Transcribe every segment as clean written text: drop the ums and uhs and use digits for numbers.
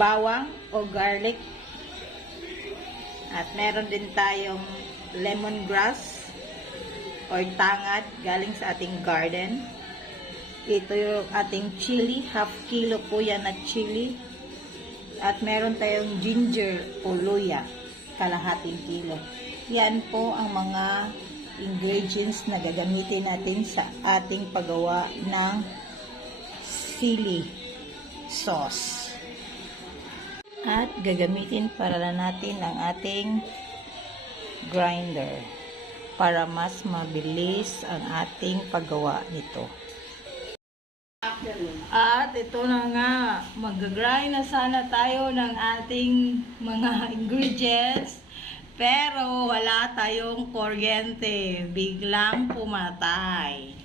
bawang o garlic. At meron din tayong lemongrass or tangad galing sa ating garden. Ito yung ating chili, half kilo po yan na chili. At meron tayong ginger o luya, kalahating kilo. Yan po ang mga ingredients na gagamitin natin sa ating paggawa ng sili sauce. At gagamitin para natin ang ating grinder para mas mabilis ang ating paggawa nito. At ito na nga, mag-grind na sana tayo ng ating mga ingredients, pero wala tayong kuryente, biglang pumatay.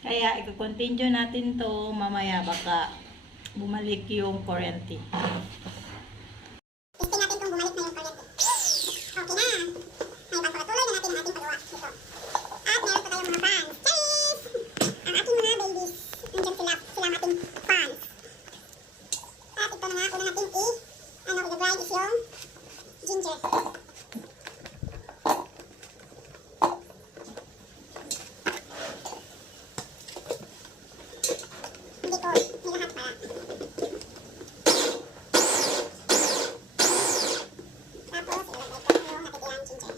Kaya i-continue natin to mamaya, baka bumalik yung kuryente. Testing natin kung bumalik na yung kuryente. Okay na. May pagpatuloy na natin ang ating paggawa nito. At meron pa tayong mga fans. Cheers! Ang ating mga babies. Nandiyan sila ang ating fans. At ito na nga, una natin i-grind is yung ginger. Hindi ko nilahat para. Tapos, ilagay ko yung natitirang ginger.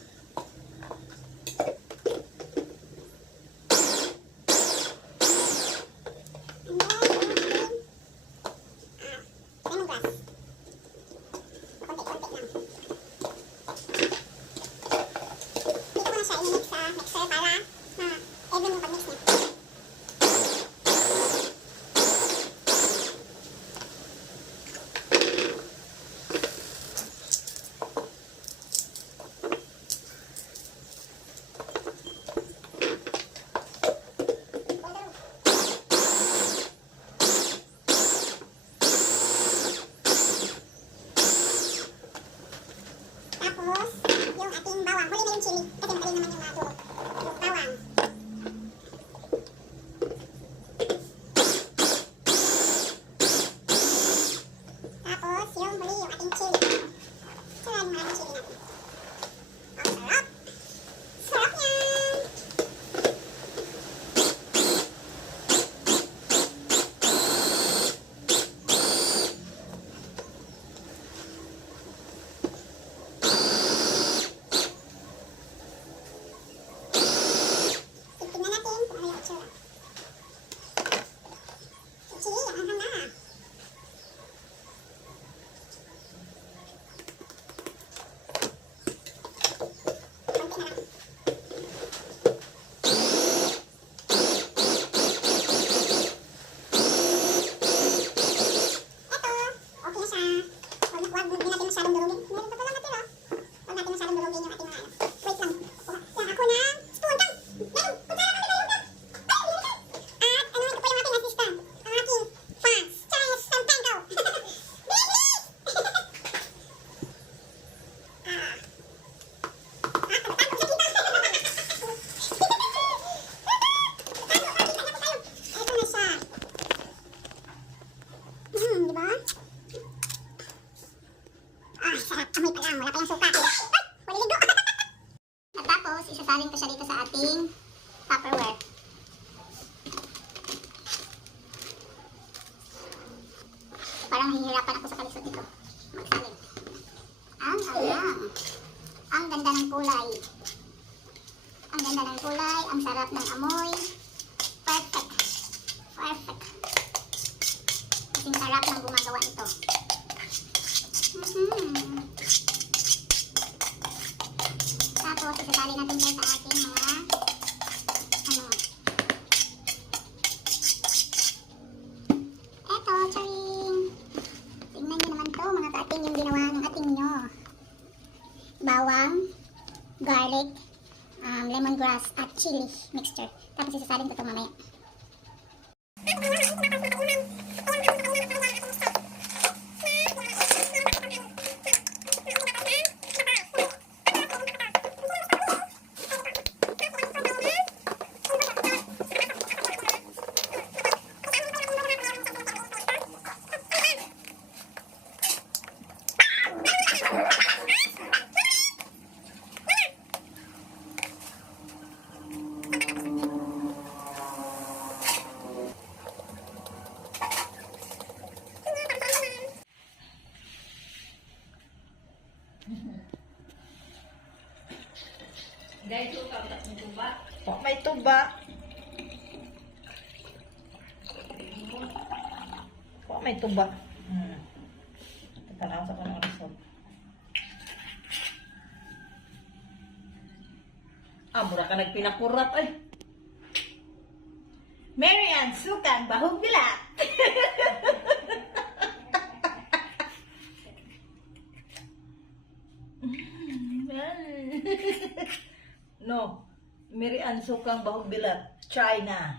And then, lemongrass. Konti-konti lang. Dito ko na siya i-mix sa mixer para ma-even yung pag-mix niya. Tapos, yung ating bawang. Huli na yung chili. Kasi madali naman yung madurog. Yung bawang. Tapos, yung huli yung ating chili. Sarap yung ating chili natin. Ang sarap. Sarap yan! Tignan natin kung ano yung itsura. Yung chili, ang hanghang na. Konti na lang. Eto, okay na siya. Huwag din natin masyadong durugin. Meron pa pala natira. Huwag natin masyadong durugin yung ating mga ano. Wait lang. Kuha ako ng spoon lang. Meron! Kutsara kami na yung lang. At ano ito po yung ating assistant. Ang aking fans. Charis Santango. Bilis! Ito na siya. Diba? Sarap. Amoy pa lang. Wala pa yung suka. Ay! Waliligo. At tapos, isasalin ko siya dito sa ating Tupperware. Parang hihirapan ako sa kalisod nito. Magsalin. Ang alam. Ang ganda ng kulay. Ang ganda ng kulay. Ang sarap ng amoy. Perfect. Perfect. Kasing sarap ng gumagawa nito. Tapos, isasali natin siya sa ating mga ano. Eto, charing! Tingnan nyo naman to, mga ka-ating yung ginawa ng ating nyo. Bawang, garlic, lemongrass, at chili mixture. Tapos, isasalin ko ito mamaya. Oh, may tuba. Oh, may tuba. Tanaw sa kanang result. Mura ka nagpinakurat ay. Mary Ann Sukan, bahog bilat. No, Mary Ann Sukang bahog bilat. China.